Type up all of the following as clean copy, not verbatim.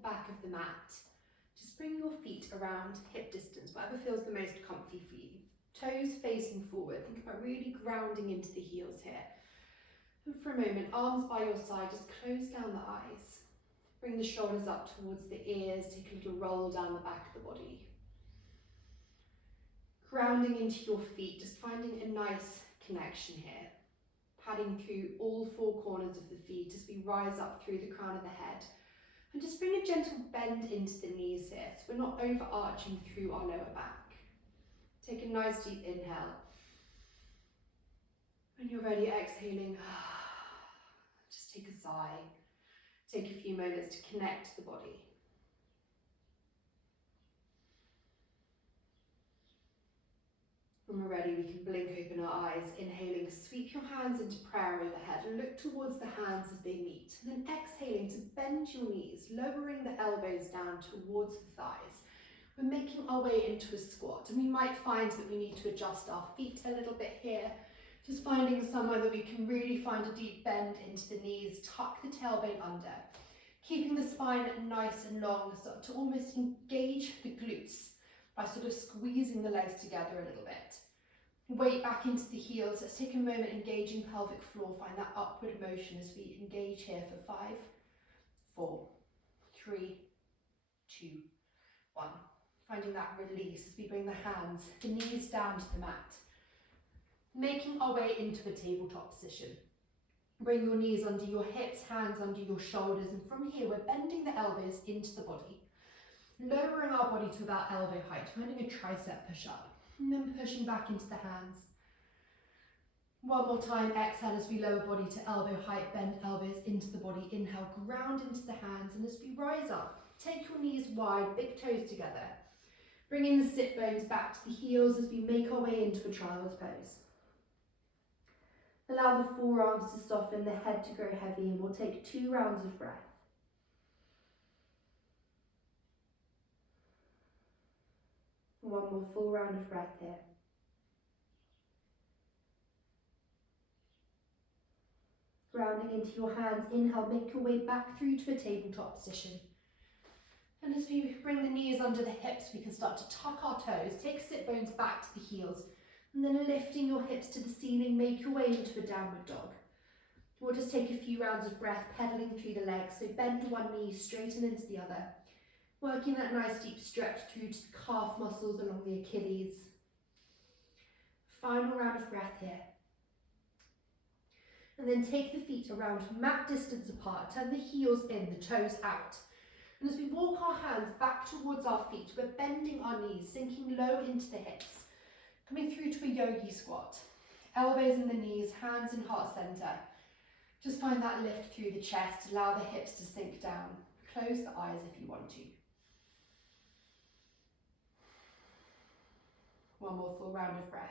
the back of the mat. Just bring your feet around hip distance, whatever feels the most comfy for you. Toes facing forward. Think about really grounding into the heels here. And for a moment, arms by your side, just close down the eyes. Bring the shoulders up towards the ears, take a little roll down the back of the body. Grounding into your feet, just finding a nice connection here. Padding through all four corners of the feet as we rise up through the crown of the head. And just bring a gentle bend into the knees here, so we're not overarching through our lower back. Take a nice deep inhale. When you're ready, exhaling, just take a sigh. Take a few moments to connect the body. When we're ready, we can blink open our eyes, inhaling, sweep your hands into prayer overhead, look towards the hands as they meet, and then exhaling to bend your knees, lowering the elbows down towards the thighs. We're making our way into a squat, and we might find that we need to adjust our feet a little bit here, just finding somewhere that we can really find a deep bend into the knees, tuck the tailbone under, keeping the spine nice and long, so to almost engage the glutes by sort of squeezing the legs together a little bit. Weight back into the heels. Let's take a moment engaging pelvic floor, find that upward motion as we engage here for 5, 4, 3, 2, 1. Finding that release as we bring the hands, the knees down to the mat. Making our way into a tabletop position. Bring your knees under your hips, hands under your shoulders, and from here we're bending the elbows into the body. Lowering our body to about elbow height, finding a tricep push-up, and then pushing back into the hands. One more time, exhale as we lower body to elbow height, bend elbows into the body. Inhale, ground into the hands, and as we rise up, take your knees wide, big toes together. Bringing the sit bones back to the heels as we make our way into a child's pose. Allow the forearms to soften, the head to grow heavy, and we'll take 2 rounds of breath. One more full round of breath here. Grounding into your hands, inhale, make your way back through to a tabletop position. And as we bring the knees under the hips, we can start to tuck our toes, take sit bones back to the heels, and then lifting your hips to the ceiling, make your way into a downward dog. We'll just take a few rounds of breath, pedaling through the legs, so bend one knee, straighten into the other. Working that nice deep stretch through to the calf muscles along the Achilles. Final round of breath here. And then take the feet around mat distance apart, turn the heels in, the toes out. And as we walk our hands back towards our feet, we're bending our knees, sinking low into the hips. Coming through to a yogi squat. Elbows in the knees, hands in heart center. Just find that lift through the chest, allow the hips to sink down. Close the eyes if you want to. One more full round of breath.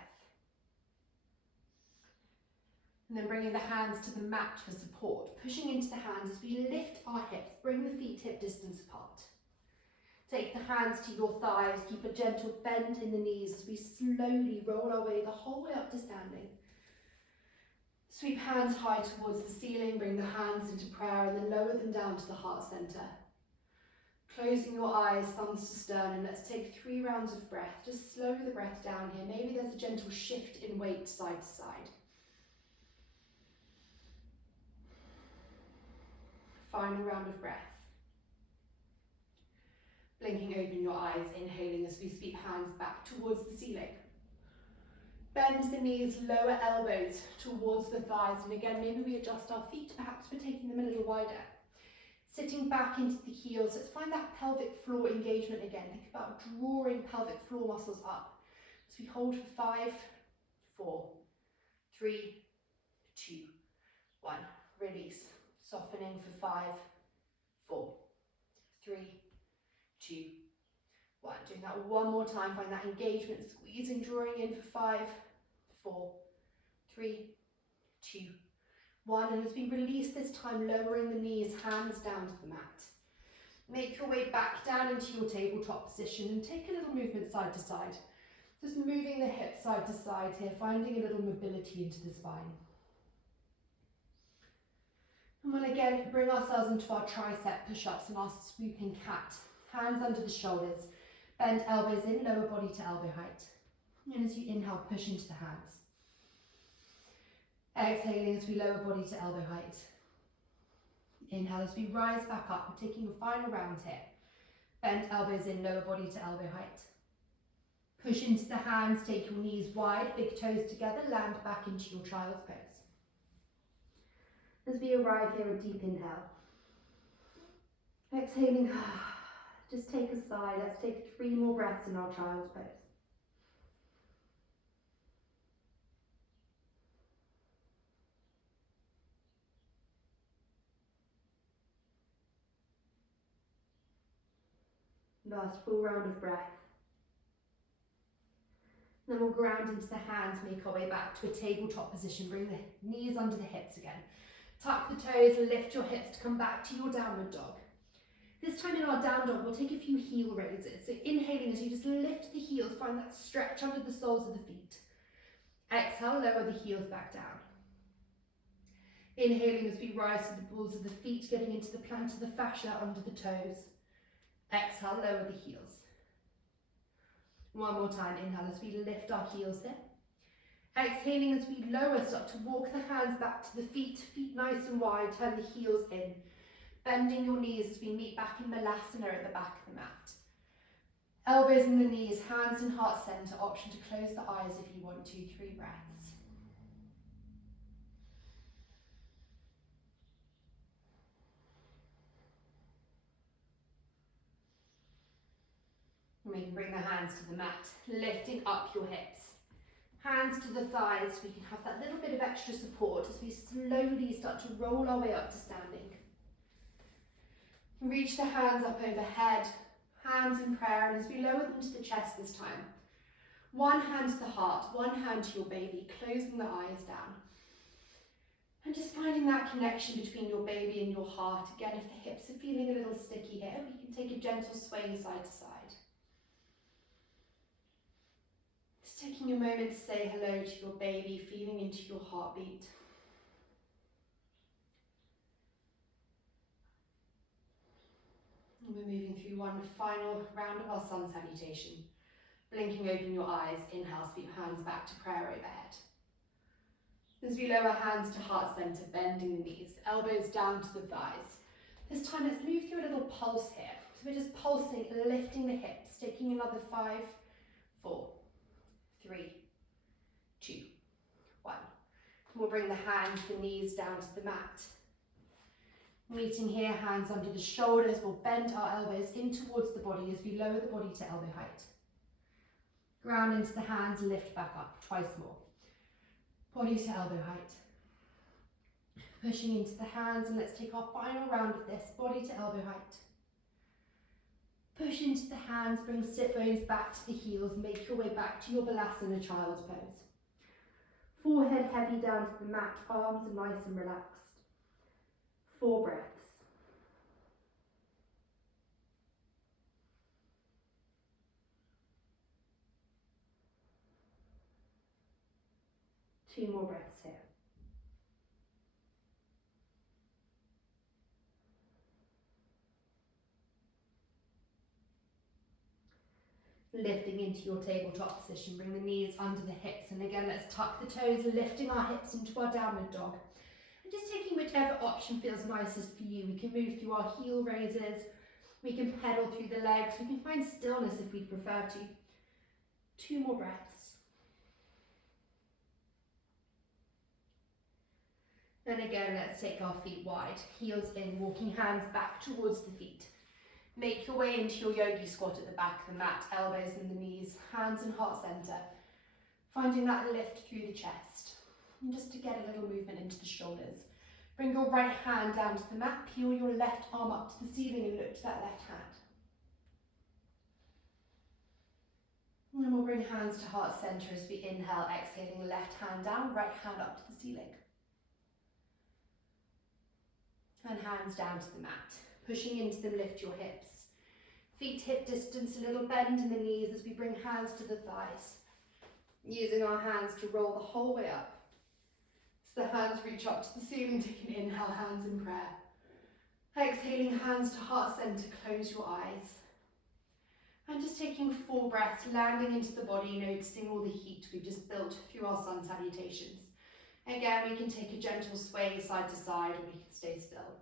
And then bringing the hands to the mat for support, pushing into the hands as we lift our hips, bring the feet hip distance apart. Take the hands to your thighs, keep a gentle bend in the knees as we slowly roll our way the whole way up to standing. Sweep hands high towards the ceiling, bring the hands into prayer and then lower them down to the heart center. Closing your eyes, thumbs to sternum, let's take 3 rounds of breath. Just slow the breath down here. Maybe there's a gentle shift in weight side to side. Final round of breath. Blinking open your eyes, inhaling as we sweep hands back towards the ceiling. Bend the knees, lower elbows towards the thighs, and again, maybe we adjust our feet, perhaps we're taking them a little wider. Sitting back into the heels, let's find that pelvic floor engagement again. Think about drawing pelvic floor muscles up. So we hold for 5, 4, 3, 2, 1. Release. Softening for 5, 4, 3, 2, 1. Doing that one more time. Find that engagement, squeezing, drawing in for 5, 4, 3, 2, 1. And as we release this time, lowering the knees, hands down to the mat. Make your way back down into your tabletop position and take a little movement side to side. Just moving the hips side to side here, finding a little mobility into the spine. And we'll again bring ourselves into our tricep push-ups and our swooping cat. Hands under the shoulders. Bend elbows in, lower body to elbow height. And as you inhale, push into the hands. Exhaling as we lower body to elbow height. Inhale as we rise back up. We're taking a final round here. Bend elbows in, lower body to elbow height. Push into the hands, take your knees wide, big toes together, land back into your child's pose. As we arrive here, a deep inhale. Exhaling, just take a sigh. Let's take 3 more breaths in our child's pose. Last full round of breath. Then we'll ground into the hands, make our way back to a tabletop position. Bring the knees under the hips again. Tuck the toes, lift your hips to come back to your downward dog. This time in our down dog, we'll take a few heel raises. So inhaling as you just lift the heels, find that stretch under the soles of the feet. Exhale, lower the heels back down. Inhaling as we rise to the balls of the feet, getting into the plantar fascia under the toes. Exhale, lower the heels. One more time, inhale as we lift our heels here. Exhaling as we lower, start to walk the hands back to the feet, feet nice and wide, turn the heels in. Bending your knees as we meet back in Malasana at the back of the mat. Elbows in the knees, hands in heart center, option to close the eyes if you want to, 3 breaths. And we can bring the hands to the mat, lifting up your hips. Hands to the thighs, we can have that little bit of extra support as we slowly start to roll our way up to standing. Reach the hands up overhead, hands in prayer, and as we lower them to the chest this time, one hand to the heart, one hand to your baby, closing the eyes down. And just finding that connection between your baby and your heart. Again, if the hips are feeling a little sticky here, we can take a gentle sway side to side. Just taking a moment to say hello to your baby, feeling into your heartbeat. And we're moving through one final round of our sun salutation. Blinking open your eyes, inhale, sweep hands back to prayer overhead. As we lower hands to heart center, bending the knees, elbows down to the thighs. This time let's move through a little pulse here. So we're just pulsing, lifting the hips, taking another 5, 4, 3, 2, 1. And we'll bring the hands, the knees down to the mat. Meeting here, hands under the shoulders, we'll bend our elbows in towards the body as we lower the body to elbow height. Ground into the hands, lift back up, twice more. Body to elbow height. Pushing into the hands, and let's take our final round of this, body to elbow height. Push into the hands, bring sit bones back to the heels, make your way back to your Balasana child's pose. Forehead heavy down to the mat, arms are nice and relaxed. 4 breaths. Two more breaths here. Lifting into your tabletop position, bring the knees under the hips, and again let's tuck the toes, lifting our hips into our downward dog. And just taking whichever option feels nicest for you. We can move through our heel raises, we can pedal through the legs, we can find stillness if we prefer to. 2 more breaths. And again, let's take our feet wide, heels in, walking hands back towards the feet. Make your way into your yogi squat at the back of the mat, elbows in the knees, hands in heart center. Finding that lift through the chest. And just to get a little movement into the shoulders. Bring your right hand down to the mat, peel your left arm up to the ceiling and look to that left hand. And then we'll bring hands to heart center as we inhale, exhaling left hand down, right hand up to the ceiling. And hands down to the mat. Pushing into them, lift your hips. Feet hip distance, a little bend in the knees as we bring hands to the thighs. Using our hands to roll the whole way up. As the hands reach up to the ceiling, take an inhale, hands in prayer. Exhaling, hands to heart center, close your eyes. And just taking 4 breaths, landing into the body, noticing all the heat we've just built through our sun salutations. Again, we can take a gentle sway side to side, or we can stay still.